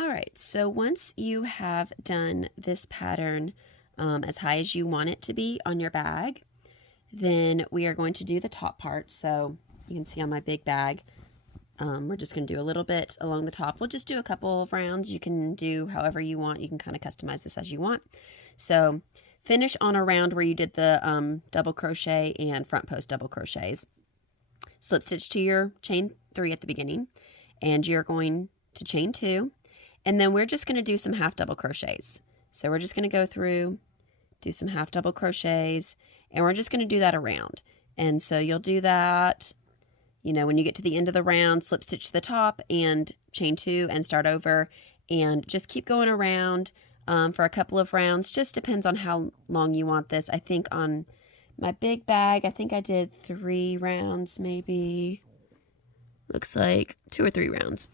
All right, so once you have done this pattern as high as you want it to be on your bag, then we are going to do the top part. So you can see on my big bag, we're just going to do a little bit along the top. We'll just do a couple of rounds. You can do however you want. You can kind of customize this as you want. So finish on a round where you did the double crochet and front post double crochets. Slip stitch to your chain 3 at the beginning, and you're going to chain 2, and then we're just going to do some half double crochets. So we're just going to go through, do some half double crochets, and we're just going to do that around. And so you'll do that, you know, when you get to the end of the round, slip stitch to the top and chain 2 and start over, and just keep going around for a couple of rounds. Just depends on how long you want this. I think on my big bag, I think I did 3 rounds, maybe. Looks like 2 or 3 rounds.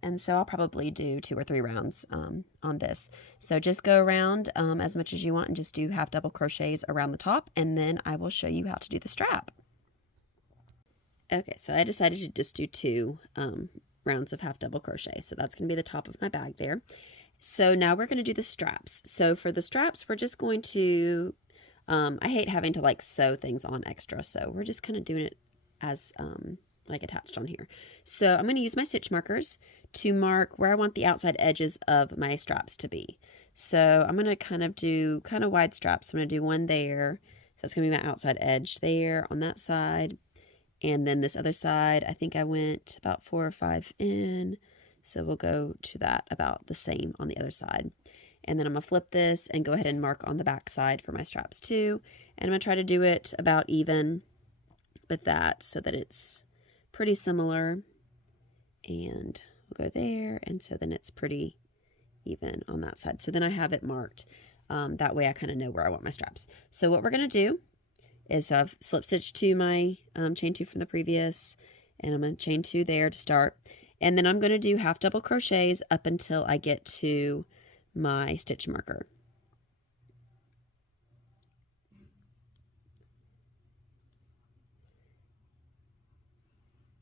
And so I'll probably do 2 or 3 rounds on this. So just go around as much as you want and just do half double crochets around the top, and then I will show you how to do the strap. Okay, so I decided to just do 2 rounds of half double crochet. So that's going to be the top of my bag there. So now we're going to do the straps. So for the straps, we're just going to, I hate having to like sew things on extra, so we're just kind of doing it as like attached on here. So I'm going to use my stitch markers to mark where I want the outside edges of my straps to be. So I'm going to kind of do kind of wide straps. I'm going to do one there. So that's going to be my outside edge there on that side. And then this other side, I think I went about 4 or 5 in. So we'll go to that about the same on the other side. And then I'm going to flip this and go ahead and mark on the back side for my straps too. And I'm going to try to do it about even with that so that it's pretty similar. And we'll go there. And so then it's pretty even on that side. So then I have it marked. That way I kind of know where I want my straps. So what we're going to do is, so I've slip stitched to my chain 2 from the previous, and I'm going to chain 2 there to start. And then I'm going to do half double crochets up until I get to my stitch marker.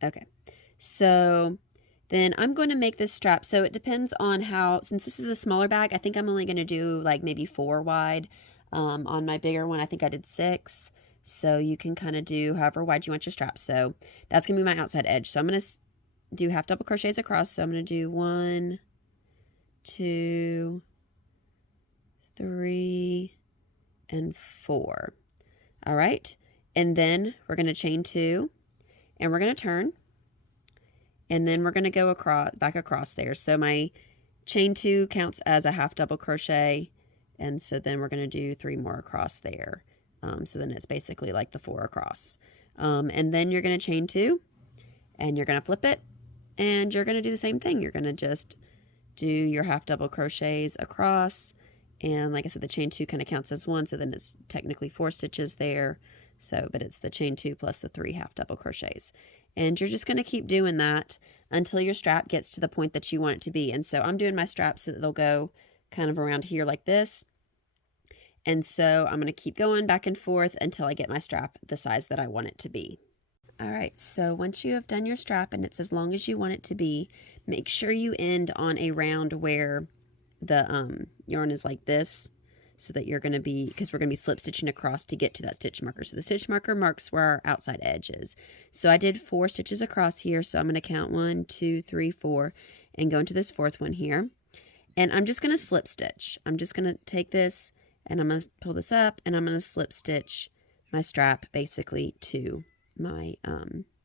Okay, so then I'm going to make this strap. So it depends on how, since this is a smaller bag, I think I'm only going to do like maybe 4 wide. On my bigger one, I think I did 6. So you can kind of do however wide you want your strap. So that's going to be my outside edge. So I'm going to do half double crochets across. So I'm going to do 1, 2, 3, and 4. All right. And then we're going to chain 2, and we're going to turn, and then we're going to go across, back across there. So my chain 2 counts as a half double crochet, and so then we're going to do 3 more across there. So then it's basically like the 4 across. And then you're going to chain 2, and you're going to flip it, and you're going to do the same thing. You're going to just do your half double crochets across, and like I said, the chain 2 kind of counts as 1, so then it's technically 4 stitches there. So, but it's the chain 2 plus the 3 half double crochets. And you're just going to keep doing that until your strap gets to the point that you want it to be. And so I'm doing my straps so that they'll go kind of around here like this. And so I'm going to keep going back and forth until I get my strap the size that I want it to be. All right, so once you have done your strap and it's as long as you want it to be, make sure you end on a round where the yarn is like this, so that you're going to be, because we're going to be slip stitching across to get to that stitch marker. So the stitch marker marks where our outside edge is. So I did 4 stitches across here, so I'm going to count 1, 2, 3, 4, and go into this 4th one here. And I'm just going to slip stitch. I'm just going to take this, and I'm going to pull this up, and I'm going to slip stitch my strap basically to my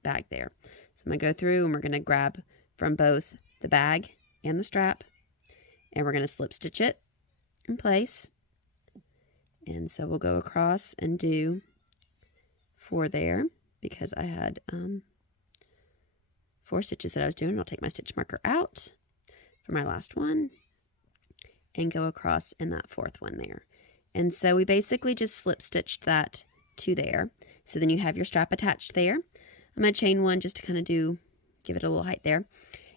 bag there. So I'm going to go through, and we're going to grab from both the bag and the strap, and we're going to slip stitch it in place. And so we'll go across and do 4 there, because I had 4 stitches that I was doing. I'll take my stitch marker out for my last one and go across in that 4th one there. And so we basically just slip stitched that to there. So then you have your strap attached there. I'm going to chain 1 just to kind of give it a little height there.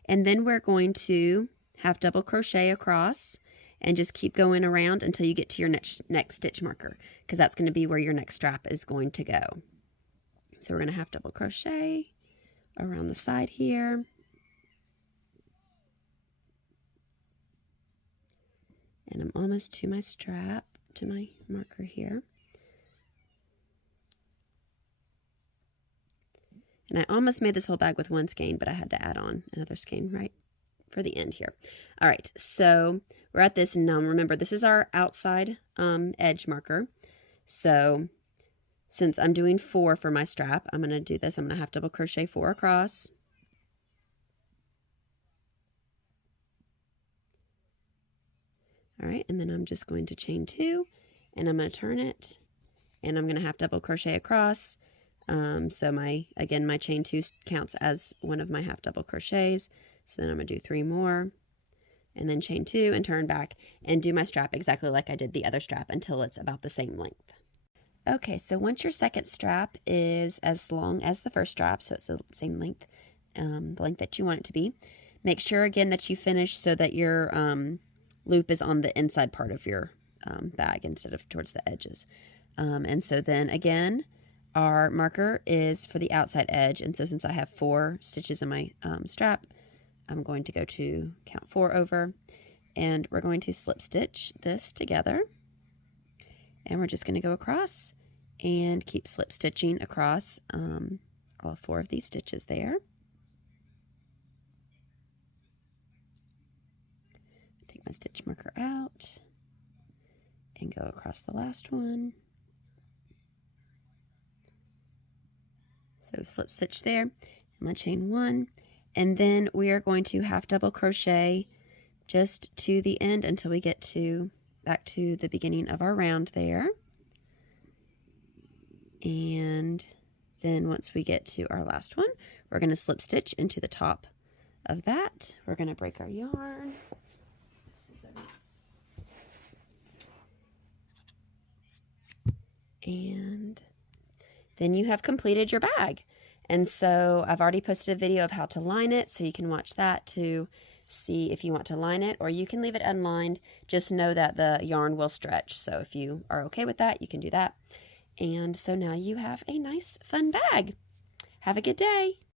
And then we're going to half double crochet across and just keep going around until you get to your next stitch marker, because that's going to be where your next strap is going to go. So we're going to half double crochet around the side here. And I'm almost to my strap, to my marker here. And I almost made this whole bag with one skein, but I had to add on another skein right for the end here. All right, so we're at this now. Remember, this is our outside edge marker. So since I'm doing 4 for my strap, I'm going to do this. I'm going to half double crochet 4 across. All right, and then I'm just going to chain 2, and I'm going to turn it, and I'm going to half double crochet across. So my chain 2 counts as one of my half double crochets. So then I'm going to do 3 more, and then chain 2 and turn back and do my strap exactly like I did the other strap until it's about the same length. Okay, so once your second strap is as long as the first strap, so it's the same length, the length that you want it to be, make sure again that you finish so that your loop is on the inside part of your bag instead of towards the edges. And so then again, our marker is for the outside edge, and so since I have 4 stitches in my strap, I'm going to go to count 4 over, and we're going to slip stitch this together, and we're just going to go across and keep slip stitching across all 4 of these stitches there. Take my stitch marker out and go across the last one. So slip stitch there. I'm going to chain 1, and then we are going to half double crochet just to the end until we get to back to the beginning of our round there. And then once we get to our last one, we're going to slip stitch into the top of that. We're going to break our yarn. And then you have completed your bag. And so I've already posted a video of how to line it, so you can watch that to see if you want to line it, or you can leave it unlined. Just know that the yarn will stretch, so if you are okay with that, you can do that. And so now you have a nice fun bag. Have a good day.